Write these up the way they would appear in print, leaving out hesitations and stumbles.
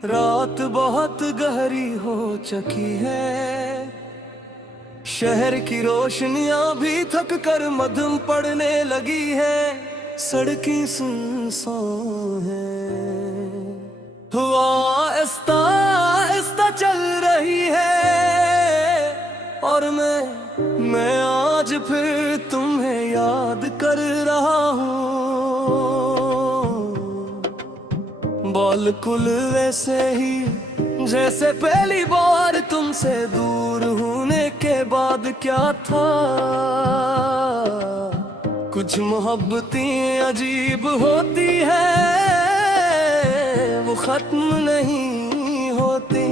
रात बहुत गहरी हो चुकी है, शहर की रोशनियां भी थक कर मध्यम पड़ने लगी है। सड़कें सुनसान हैं, हवा आहिस्ता आहिस्ता चल रही है, और मैं आज फिर तुम्हें याद कर रहा हूँ। बिल्कुल वैसे ही जैसे पहली बार तुमसे दूर होने के बाद क्या था। कुछ मोहब्बतें अजीब होती है, वो खत्म नहीं होती,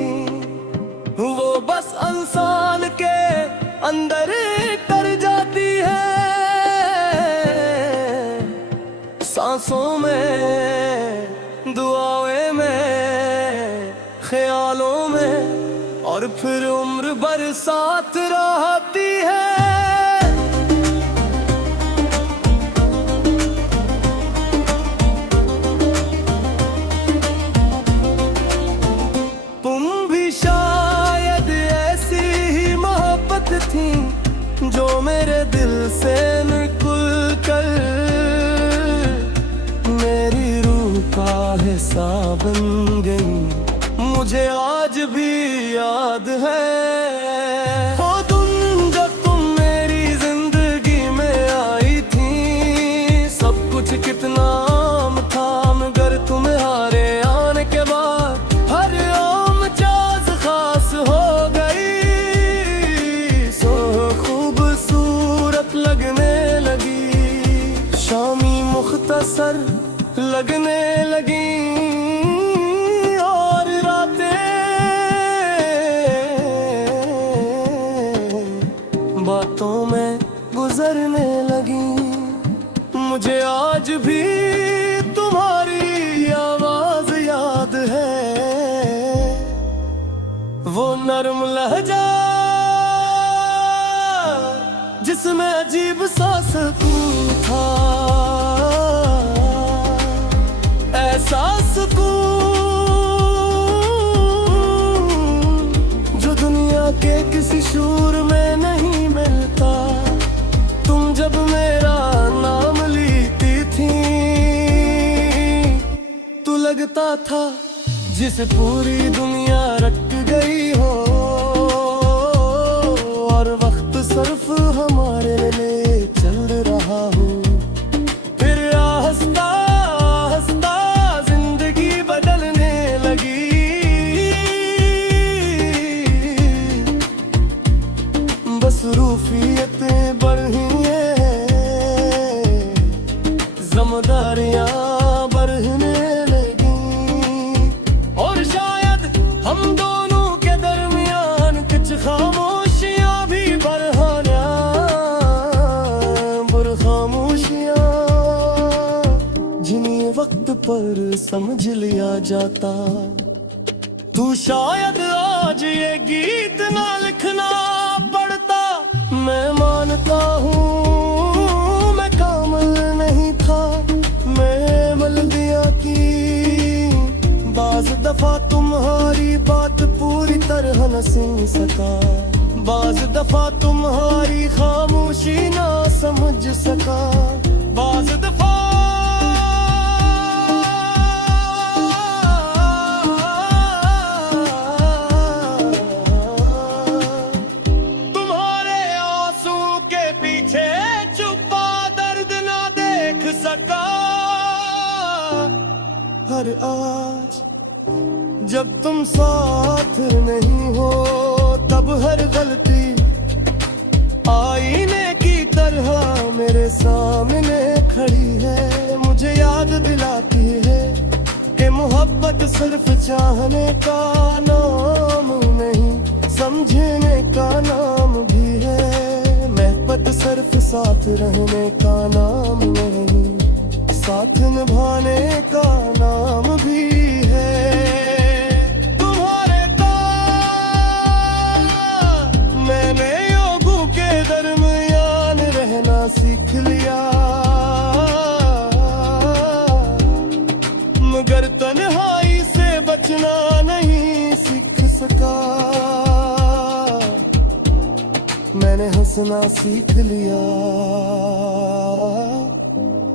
वो बस इंसान के अंदर कर जाती है, सांसों में, दुआओं में, ख्यालों में, और फिर उम्र भर साथ रहती है। तुम भी शायद ऐसी ही मोहब्बत थी जो मेरे दिल से निकल कर मेरी रूह का हिस्सा बन गई। मुझे आज भी याद है वो दिन जब तुम मेरी जिंदगी में आई थी। सब कुछ कितना आम था, मगर तुम्हारे आने के बाद हर आम चीज खास हो गई। सो खूबसूरत लगने लगी, शामी मुख्तसर लगने लगी, और रातें बातों में गुजरने लगी। मुझे आज भी तुम्हारी आवाज याद है, वो नरम लहजा जिसमें अजीब सा सुकून था, ऐसा सुकून जो दुनिया के किसी शोर में नहीं मिलता। तुम जब मेरा नाम लेती थी तो लगता था जिसे पूरी दुनिया रट गई हो, और वक्त सिर्फ हमारे लिए चल रहा हो। फिर आहिस्ता आहिस्ता जिंदगी बदलने लगी, मसरूफियतें बढ़ी हैं, जिम्मेदारियां बढ़ने लगी, और शायद हम दोनों के दरमियान कुछ खामोशियां भी बढ़ाना, खामोशियां जिन्हें वक्त पर समझ लिया जाता। तू शायद आज ये गीत ना लिखना पड़ता, मैं मानता हूँ मैं कामिल नहीं था, मैं मलबिया की बाज दफा तुम्हारी बात पूरी तरह न सुन सका, बाज दफा तुम्हारी खामोशी ना समझ सका, बाज दफा तुम्हारे आंसू के पीछे छुपा दर्द ना देख सका। हर आज जब तुम साथ नहीं हो, तब हर गलती आईने की तरह मेरे सामने खड़ी है। मुझे याद दिलाती है कि मोहब्बत सिर्फ चाहने का नाम नहीं, समझने का नाम भी है। मोहब्बत सिर्फ साथ रहने का नाम नहीं, साथ निभाने का नाम भी है। सीख लिया, मगर तन्हाई से बचना हंसना सीख लिया,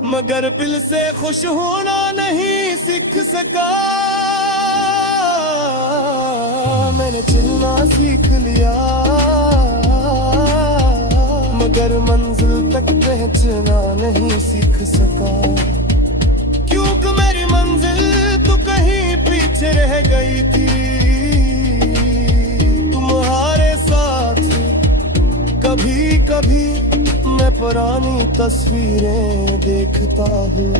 मगर दिल से खुश होना नहीं सीख सका। मैंने चलना सीख लिया, मगर मंजिल तक पहुंचना नहीं सीख सका। क्योंकि मेरी मंजिल तो कहीं पीछे रह गई थी, तुम्हारे साथ कभी कभी मैं पुरानी तस्वीरें देखता हूँ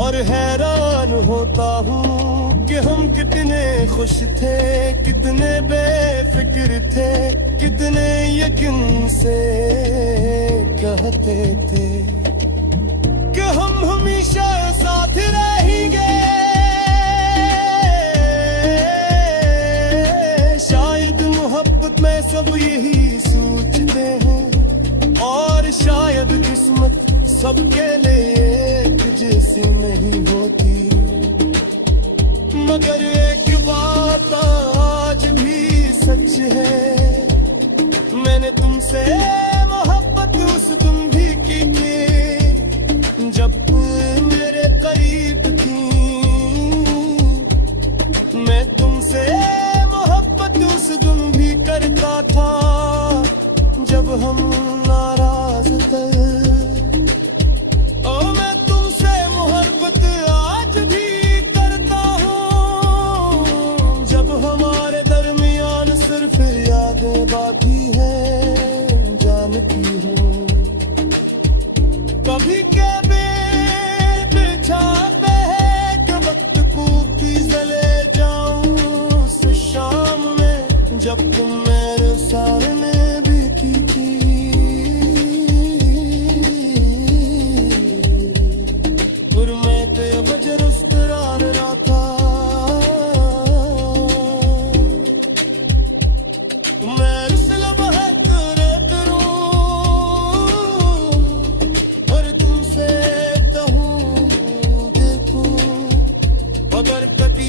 और हैरान होता हूँ कि हम कितने खुश थे, कितने बेफिक्र थे, कितने यकीन से कहते थे कि हम हमेशा साथ रहेंगे। शायद मोहब्बत में सब यही सोचते हैं और शायद किस्मत सबके लिए एक जैसी नहीं होती। मगर एक बात आज भी सच है, मैंने तुमसे मोहब्बत उस दिन भी की थी जब तुम मेरे करीब थी। मैं तुमसे मोहब्बत उस दिन भी करता था जब हम नाराज थे। और मैं तुमसे मोहब्बत आज भी करता हूँ जब हमारे दरमियान सिर्फ यादें बाकी हैं, जानती हूँ। कभी के बिछा बैठ वक्त को भी चले जाऊं उस शाम में जब तुम मेरे सामने भी थी। और मैं ते वजर उस्तरार रहा था, मैं रुसला बहुत करूं और तुमसे कहूं देखूं अगर कभी